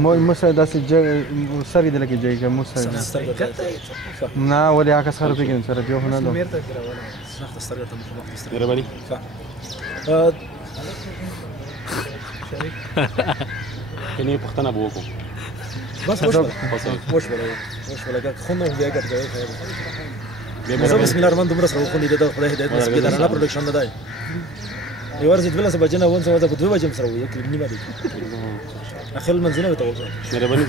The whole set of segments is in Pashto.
مو سره داسې سر یې دلته جایګه مو سره نه ولې هغه سره پیګن سره دیو نه نو سخت سترګه ته مخ مهرباني کني پښتنه بو کو بس وش ولا خونو بیا ګرځي بسم الله الرحمن الرحیم سره خو دې د خدای هدایت نصیب کړه نه پروډکشن نه دی یو ورځ دبل سبا جنا ون سم د دوه بجم سره یو کلمه نیمه دي اخر المنزله ته وصل مهرباني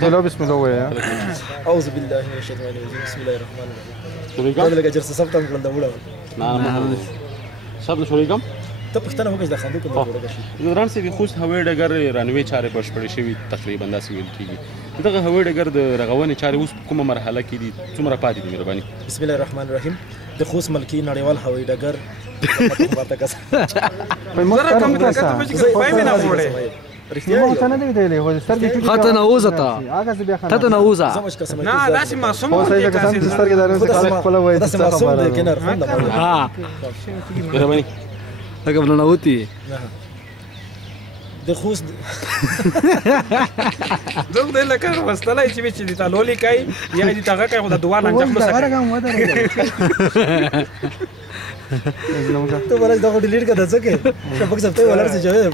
جناب بسم الله ويا اعوذ بالله من الشيطان الرجيم بسم الله الرحمن الرحيم دا لګه چرته سب تم کړل دا وړه نه سب نشوريګم ته پښتنه وکړه د خندو په وګړه شي ران سي خوست هوایي ډګر رانوي چارې بشپړې شوي تقریبا داسې ویل کیږي دغه هوایي ډګر د رغونې چارې اوس کومه مرحله کې دي څومره پاتې دي مهرباني بسم الله الرحمن الرحیم د خوست ملکی نړیوال هوایي ډګر خاطر نوزه تا نوزه نه داسې معصوم ها مهرباني لکه بلنوتی د خوست دوی د لکه واستلای چې دي تلولي کوي یا دي تاګه کوي د دوه لنجه خلاص ته ولې دا ډیلیټ کړه ځکه شپږ سپته ولر څه جوړه